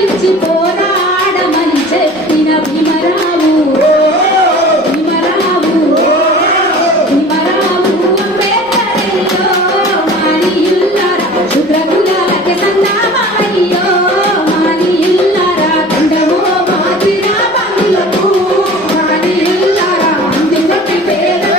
గెలిచి పోరాడమని చెప్పిన భీమరావు. భీమరావు భీమరావు అంబేద్కరయ్యో మానియుల్లారా శుద్రకులాలకి సందామయ్యో మానియుల్లారా కుండవో మాదిరా బంధులకు మానియుల్లారా అందులోకి పేదలు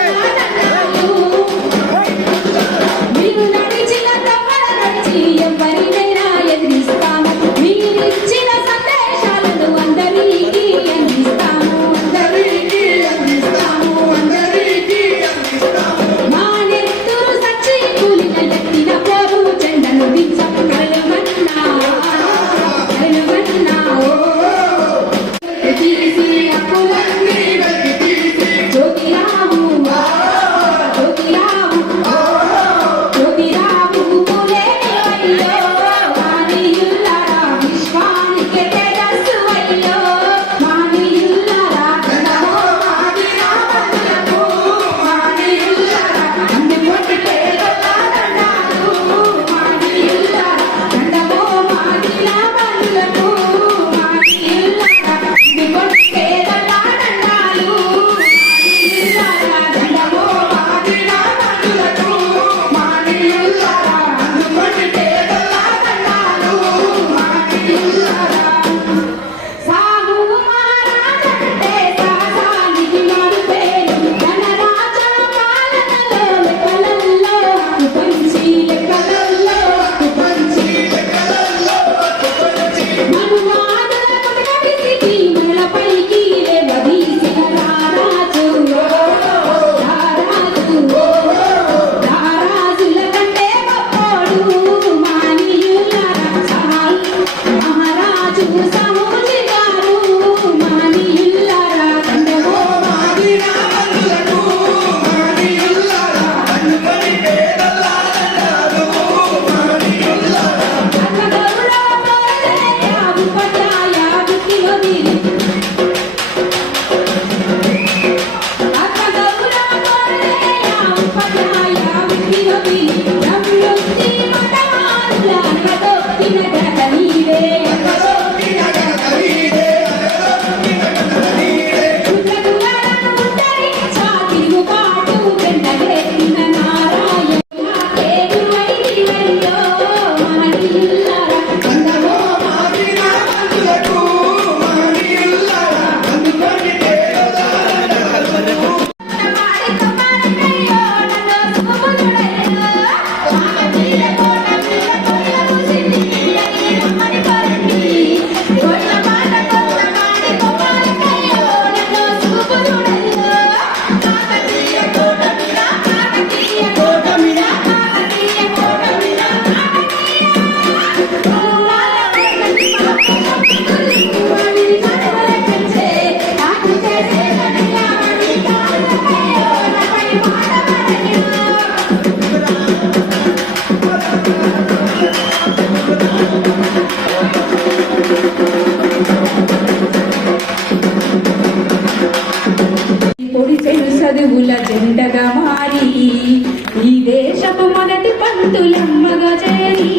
ఈ దేశపు మొదటి పంతులమ్మగా చేరి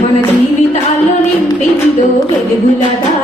మన జీవితాల్లో నింపిందో వెలుగులదా?